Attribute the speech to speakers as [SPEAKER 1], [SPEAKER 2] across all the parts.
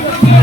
[SPEAKER 1] Thank you.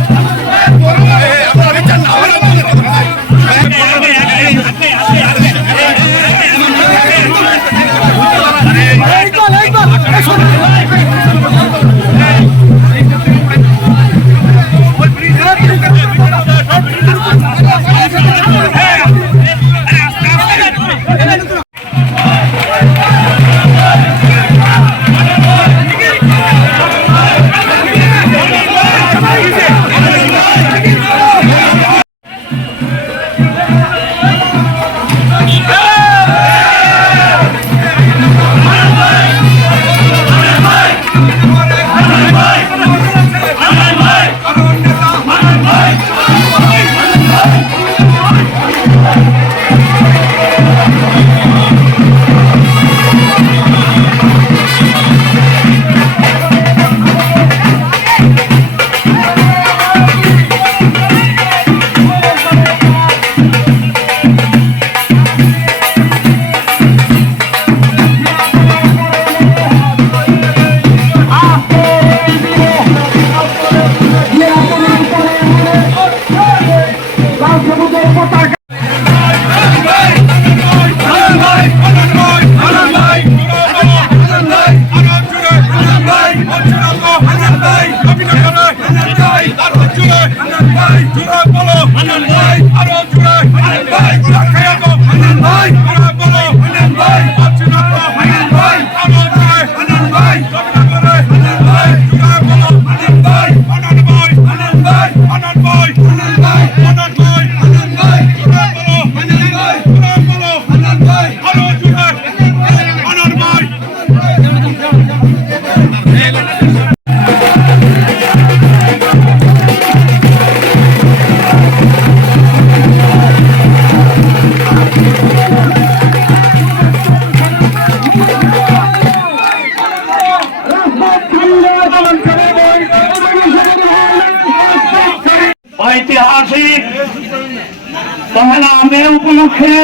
[SPEAKER 1] উপলক্ষে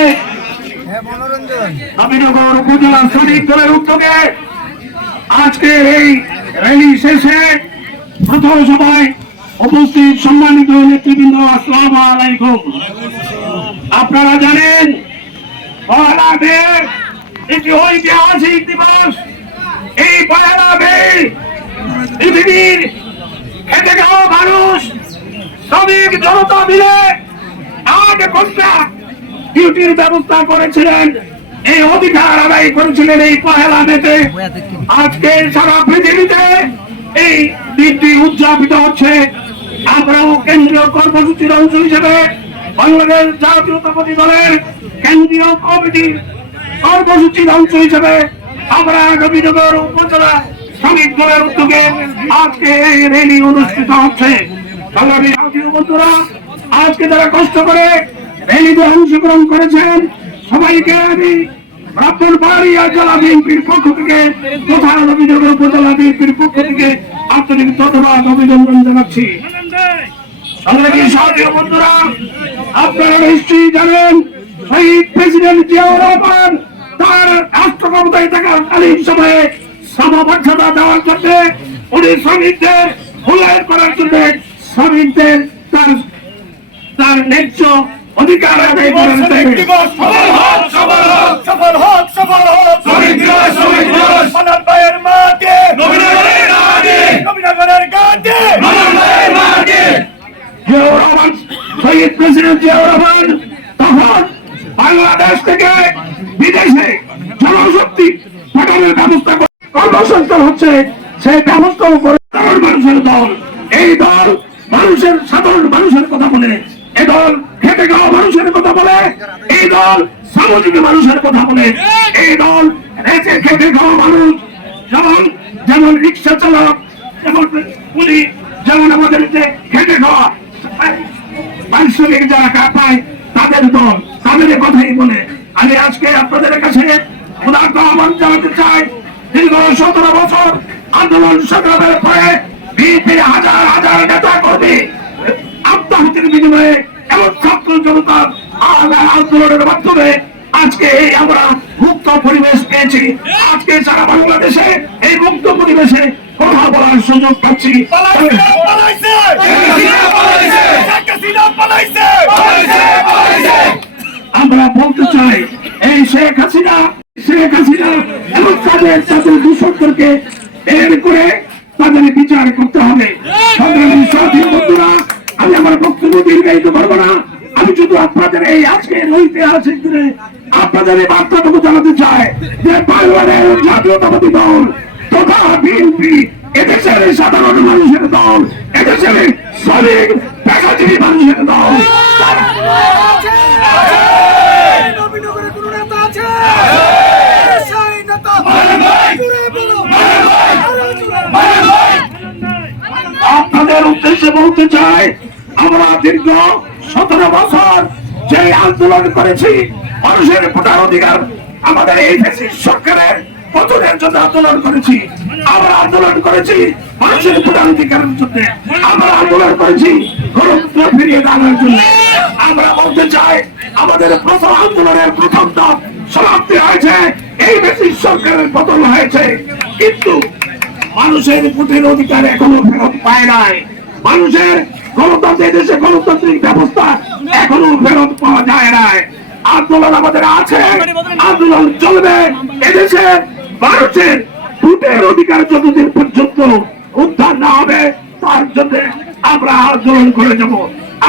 [SPEAKER 1] নবীনগর উপজেলা শ্রমিক দলের উদ্যোগে আজকের এই র্যালি শেষে প্রথম সভায় উপস্থিত সম্মানিত নেতৃবৃন্দ আসসালাম আলাইকুম। আপনারা জানেন পহেলা মে একটি ঐতিহাসিক দিবস। এই পহেলা মে পৃথিবীর খেটে খাওয়া মানুষ শ্রমিক জনতা মিলে আট ঘণ্টা ডিউটির ব্যবস্থা করেছিলেন। এই অধিকার আদায় করেছিলেন এই পহেলা মেতে। আজকে সারা পৃথিবীতে এই দিনটি উদযাপিত হচ্ছে। আমরাও কেন্দ্রীয় কর্মসূচির অংশ হিসেবে বাংলাদেশ জাতীয়তাবাদী দলের কেন্দ্রীয় কমিটির কর্মসূচির অংশ হিসেবে আমরা নবীনগর উপজেলা শ্রমিক দলের উদ্যোগে আজকে এই র্যালি অনুষ্ঠিত হচ্ছে। সংগ্রামী সাথী বন্ধুরা, আজকে যারা কষ্ট করে র্যালিতে অংশগ্রহণ করেছেন। সবাইকে আমি ব্রাহ্মণবাড়িয়া জেলা বিএনপির পক্ষ থেকে তথা নবীনগর উপজেলা বিএনপির পক্ষ থেকে আন্তরিক ধন্যবাদ, অভিনন্দন জানাচ্ছি। তার দেওয়ার জন্য উনি করার জন্য তার তার অধিকার শহীদ প্রেসিডেন্ট জিয়াউর রহমান তখন বাংলাদেশ থেকে বিদেশে জনশক্তি পাঠানোর ব্যবস্থা করে কর্মসংস্থান হচ্ছে সেই ব্যবস্থাও করে। মানুষের দল এই দল মানুষের সাধারণ মানুষের কথা বলে এই দল খেটে খাওয়া মানুষের কথা বলে এই দল সামাজিক মানুষের কথা বলে এই দল রেচে খেটে খাওয়া মানুষ। যেমন যেমন রিক্সা চালক, যেমন পুলিশ, যেমন আমাদের যে খেটে খাওয়া পারিশ্রমিক যারা পায় তাদের দল, তাদের কথাই বলে। আমি আজকে আপনাদের কাছে উদার্ত আহ্বান জানাতে চাই, দীর্ঘ সতেরো বছর আন্দোলন সংগ্রামের পরে বিএনপির হাজার হাজার নেতা কর্মী আত্মাহুতির বিনিময়ে এবং ছাত্র জনতার আন্দোলনের মাধ্যমে আজকে এই আমরা মুক্ত পরিবেশ পেয়েছি। আজকে সারা বাংলাদেশে এই মুক্ত পরিবেশে কথা বলার সুযোগ পাচ্ছি। আমরা বলতে চাই এই শেখ হাসিনা শেখ হাসিনা এবং তাদের তাদের দূষকদেরকে বের করে তাদের বিচার করতে হবে। সংগ্রামী সাথী বন্ধুরা আমি আমার বক্তব্য দীর্ঘায়িত করব না। আমি শুধু আপনাদের এই আজকের ঐতিহাসিক দিনে আপনাদের এই বার্তাটুকু জানাতে চাই যে বাংলাদেশ জাতীয়তাবাদী দল তথা বিএনপি এদেশের সাধারণ মানুষের দল এদেশের শ্রমিক পেশাজীবী মানুষের দল
[SPEAKER 2] নবীনগরে কোন নেতা আছে সেই নেতা জুড়ে বলো
[SPEAKER 1] আপনাদের উদ্দেশ্যে বলতে চাই আমরা দীর্ঘ সতেরো বছর যে আন্দোলন করেছি, মানুষের ভোটার অধিকার আমাদের এই দেশের সরকারের পতনের জন্য আন্দোলন করেছি। আমরা আন্দোলন করেছি মানুষের ভোটার অধিকারের জন্য। আমরা আন্দোলন করেছি ফিরিয়ে জন্য। আমরা বলতে চাই, আমাদের প্রথম আন্দোলনের প্রথম ধাপ সমাপ্তি হয়েছে, এই দেশের সরকারের পতন হয়েছে। কিন্তু মানুষের ভোটের অধিকার এখনও ফেরত পায় নাই। মানুষের গণতন্ত্র দেশে গণতান্ত্রিক ব্যবস্থা এখনও ফেরত পাওয়া যায় নাই। আন্দোলন আমাদের আছে, আন্দোলন চলবে। এদেশে মানুষের ভোটের অধিকার যতদিন পর্যন্ত উদ্ধার না হবে, তার জন্য আমরা আন্দোলন করে যাব।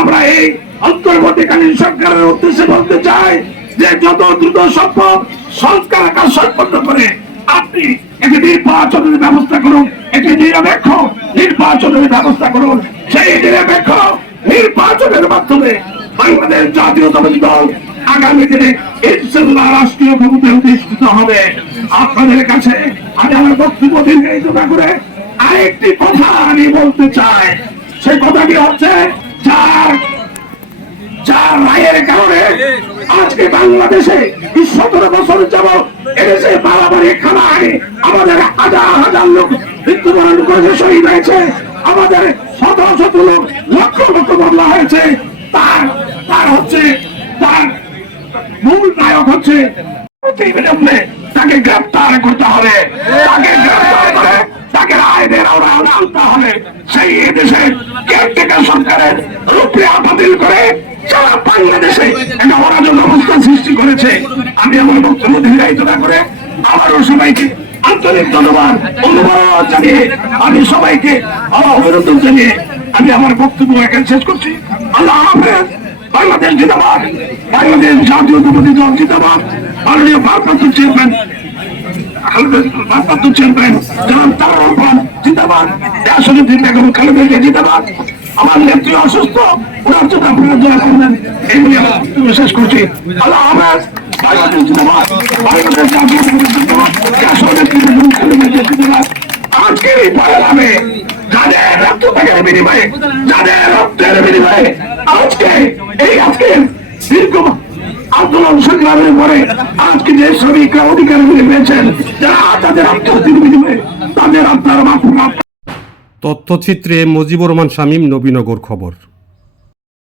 [SPEAKER 1] আমরা এই অন্তর্বর্তীকালীন সরকারের উদ্দেশ্যে বলতে চাই যে যত দ্রুত সম্ভব সংস্কার কাজ সম্পন্ন করে আপনি একটি নির্বাচনের ব্যবস্থা করুন, একটি নিরপেক্ষ নির্বাচনের ব্যবস্থা করুন। নিরপেক্ষ নির্বাচনের মাধ্যমে বাংলাদেশ জাতীয়তাবাদী দল আগামী দিনে ইনশাল্লাহ রাষ্ট্রীয় ক্ষমতায় অধিষ্ঠিত হবে। আপনাদের কাছে আমি আমার বক্তব্য দীর্ঘায়িত না করে আরেকটি কথা আমি বলতে চাই। সেই কথাটি হচ্ছে, যার যার রায়ের কারণে আজকে বাংলাদেশে সতেরো বছর যাব এদেশে বাড়াবাড়ি খানায় আমাদের হাজার হাজার লোক মৃত্যুবরণ করেছে, শহীদ হয়েছে। আমাদের শত শত লোক লক্ষ লক্ষ মামলা হয়েছে। তার তার হচ্ছে, তার মূল নায়ক হচ্ছে তাকে গ্রেপ্তার করতে হবে। তাকে গ্রেপ্তার করে তাকে আইনের আনতে হবে। সেই দেশের কেয়ারটেকার সরকারের রূপে বাতিল করে সারা বাংলাদেশে একটা অরাজক অবস্থা সৃষ্টি করেছে। আমি আমার বক্তব্য দীর্ঘায়িত না করে আবারও সবাইকে আন্তরিক ধন্যবাদ। অনুমোদন জানিয়ে আমি সবাইকে আমার অভিনন্দন জানিয়ে আমি আমার বক্তব্য এখানে শেষ করছি। আল্লাহ হাফেজ। বাংলাদেশ জিন্দাবাদ। বাংলাদেশ জাতীয় জাতীয়তাবাদী দল জিন্দাবাদ। মাননীয় ভারপ্রাপ্ত চেয়ারম্যান ভারপ্রাপ্ত চেয়ারম্যান জনাব তার রহমান জিন্দাবাদ। আসলে বেগম খালেদা জিন্দাবাদ। আমার নেত্রী অসুস্থ। ওনার জন্য আপনারা দোয়া করবেন। এইগুলি আমার শেষ করছি। আল্লাহ হাফেজ। আন্দোলন সংগ্রামের পরে আজকে যে শ্রমিকরা অধিকার মিলে পেয়েছেন যারা তাদের তাদের মাফ
[SPEAKER 3] তথ্যচিত্রে মজিবুর রহমান শামীম, নবীনগর খবর।